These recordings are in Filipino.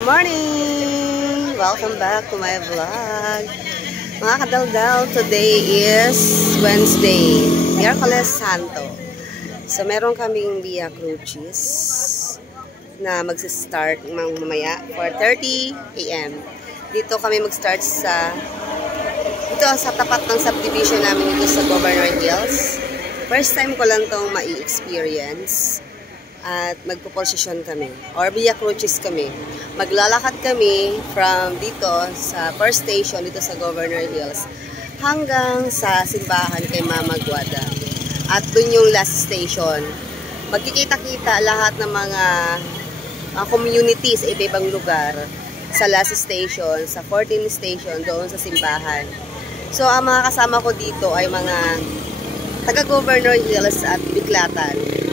Morning! Welcome back to my vlog. Mga kadaldal, today is Wednesday, Miyerkules Santo. So, meron kaming Via Crucis na magsistart mamaya 4:30 AM. Dito kami mag-start sa tapat ng subdivision namin dito sa Governor Hills. First time ko lang itong mai-experience. At magpo-procession kami or Via Crucis kami. Maglalakad kami from dito sa first station dito sa Governor Hills hanggang sa simbahan kay Mama Guada. At dun yung last station. Magkikita-kita lahat ng mga communities sa iba-ibang lugar sa last station, sa 14th station doon sa simbahan. So ang mga kasama ko dito ay mga taga Governor Hills at Biklatan.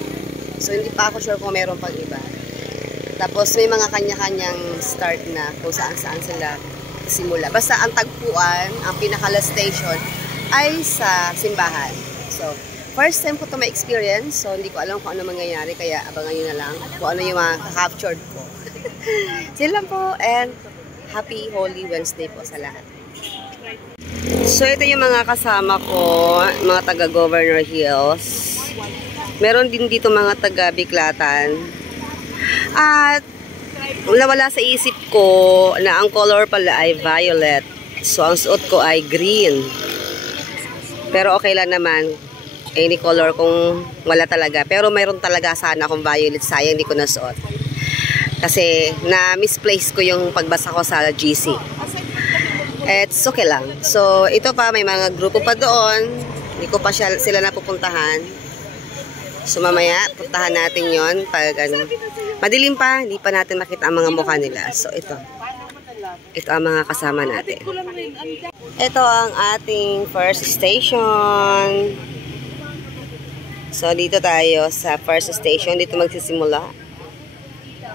So, hindi pa ako sure kung meron pang iba. Tapos, may mga kanya-kanyang start na kung saan-saan sila simula. Basta, ang tagpuan, ang pinaka-last station, ay sa simbahan. So, first time ko ito ma-experience. So, hindi ko alam kung ano mangyayari. Kaya, abangan nyo na lang kung ano yung mga captured ko. Sila po, and happy Holy Wednesday po sa lahat. So, ito yung mga kasama ko, mga taga-Governor Hills. Meron din dito mga taga-Biklatan. At nawala sa isip ko na ang color pala ay violet. So, ang suot ko ay green. Pero okay lang naman. Any color kung wala talaga. Pero mayroon talaga sana akong violet. Sayang hindi ko nasuot. Kasi na-misplace ko yung pagbasa ko sa GC. It's okay lang. So, ito pa, may mga grupo pa doon. Hindi ko pa sila napupuntahan. So mamaya, puntahan natin yon pag madilim pa, hindi pa natin makita ang mga mukha nila. So ito ang mga kasama natin. Ito ang ating first station. So dito tayo sa first station. Dito magsisimula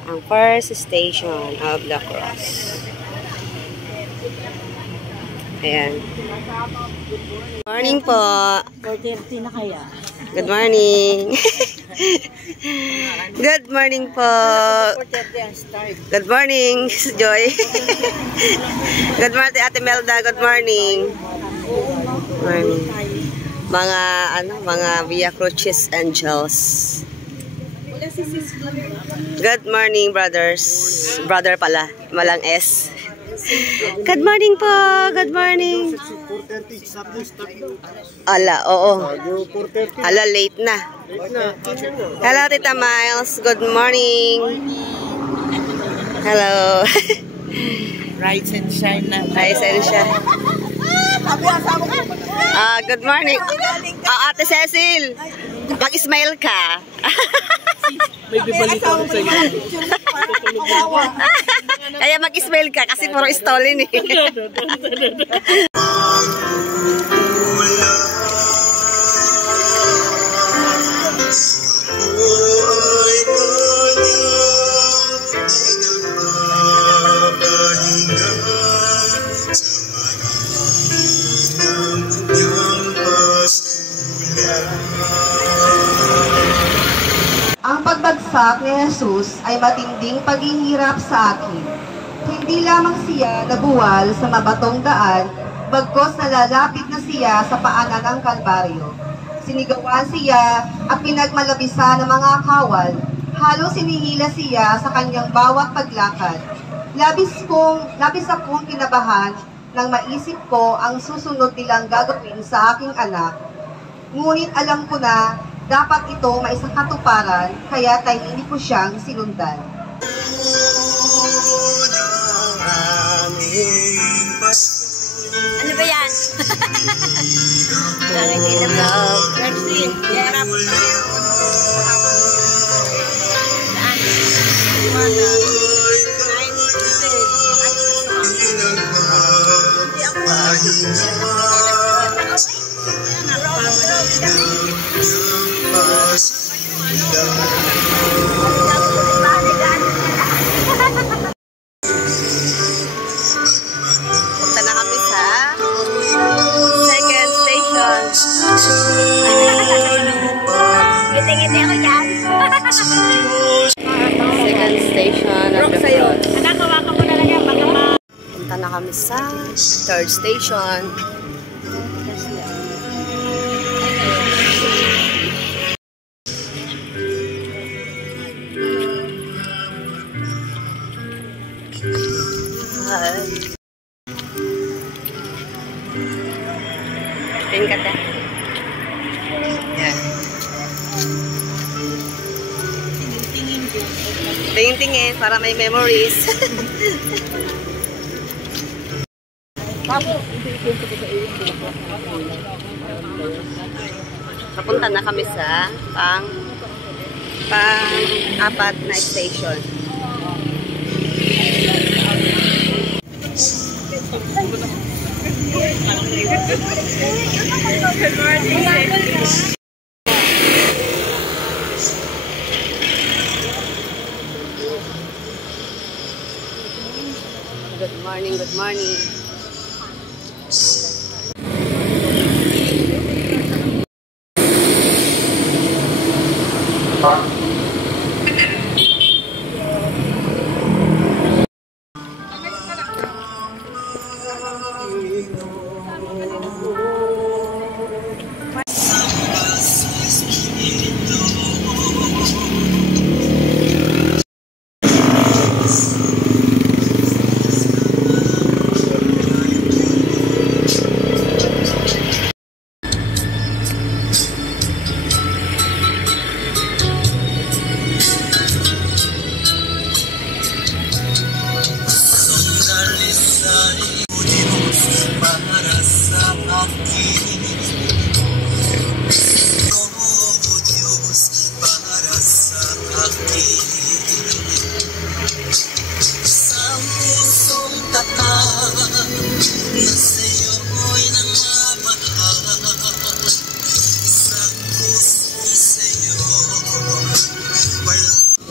ang first station of the cross. Ayan. Morning po. 4:30 na kaya. Good morning. Good morning po. Good morning, Joy. Good morning, Ate Melda. Good morning. Morning. Mga Via Crucis Angels. Good morning, brothers. Brother pala, malang S. Good morning po. Good morning. Ala, oo. Ala, late na. Hello, Tita Miles. Good morning. Hello. Rise and shine na. Rise and shine. Good morning. Ate Cecil, mag-smile ka. May bibalita ko sa'yo. Kaya mag-smile ka kasi puro stolin eh. Ang pagbagsak ni Jesus ay matinding paghihirap sa akin. Hindi lamang siya nabuwal sa mabatong daan, bagkos nalalapit na siya sa paanan ng Kalbaryo. Sinigawan siya at pinagmalabisan ng mga kawal. Halos sinihila siya sa kanyang bawat paglakad. Labis akong kinabahan nang maisip ko ang susunod nilang gagawin sa aking anak. Ngunit alam ko na dapat ito maisakatuparan, kaya tahimik ko siyang sinundan. Ano ba yan? Merci. Harap tayo. kami sa third station. Tingkat ya. Tingin-tingin para may memories. Papunta na kami sa pang-apat na station. Good morning, good morning.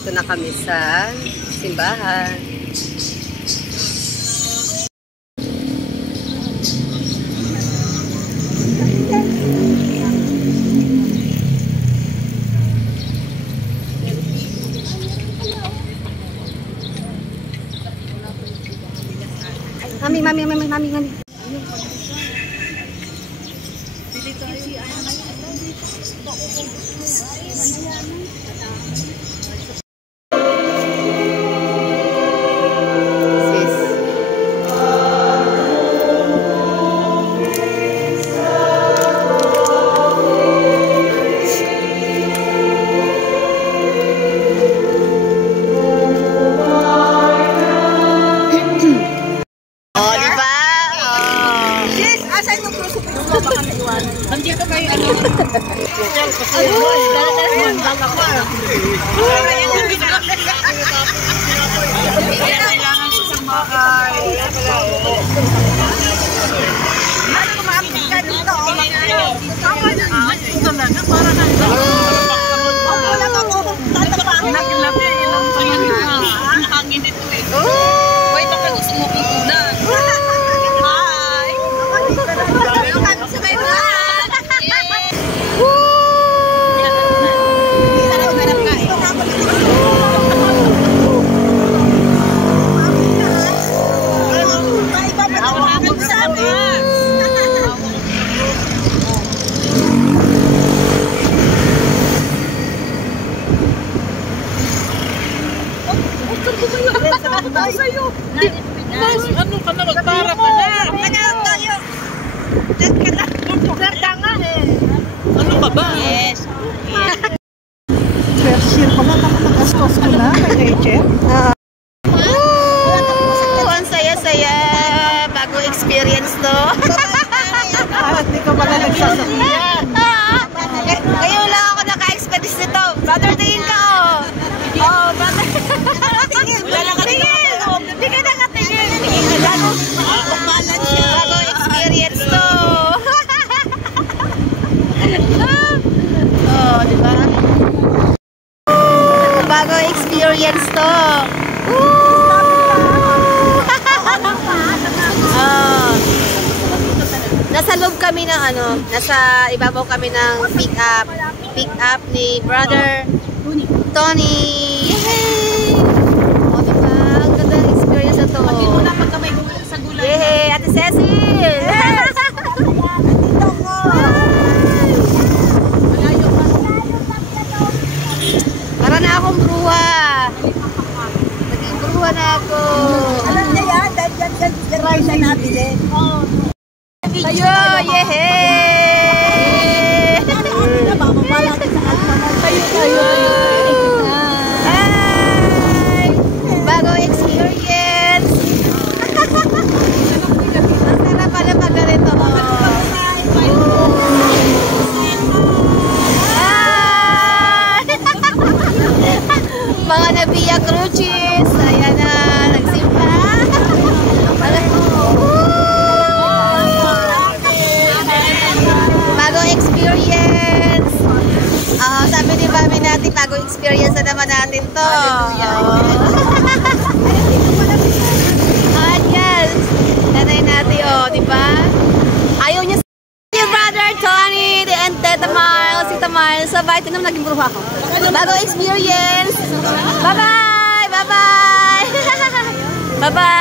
Ito na kami sa simbahan. Mami. Nandito kayo ano? Kailangan sa isang bahay. Ano kumapit ka dito? Ito na, para na. Wala ka mo. Naglabi, ilang hangin na. Ang hangin ito eh. Wait, baka gusto mo kong unan. Hi! Kami sa may bahay. Ano ka na? Magpara ka na! tayo! Nagdangan eh! Ano ka ba? Yes! Cashier pala, nakagastos ko na kay Rachel. Ang saya-saya. Bago experience to. Hindi ka pala nagsasakyan. Ngayon lang ako naka-experience nito. Brother, tingin ka oh. Oh, brother. Wala lang tingin. Hindi ka nakatingin. Tingin ka lang. Bago experience to. Oh, di ba? Bago experience to. Nasa loob kami ng ano, nasa ibabaw kami ng pick up ni Brother Tony. Yay! O diba? Ang ganda ng experience na to. Pati mo na pagka may gulay sa gulay. na ako. Alam niya yan, dahil try siya nabili. Video, yehey! Mapapala ka sa alma. Kayo. Hi! Bagong experience. Ang sarap pala pag ganito. Mga Nabia Crucis. Ayan na, nagsimpa. Bagong experience. Sabi ni Mami natin, bagong experience na naman natin to. Ayan. Nanay natin, di ba? Ayaw niya si brother Tony, and Teta Miles, si Tamar. Sabay, ito naman naging bruha ko. Bagong experience. Bye-bye! Bye-bye! Bye-bye!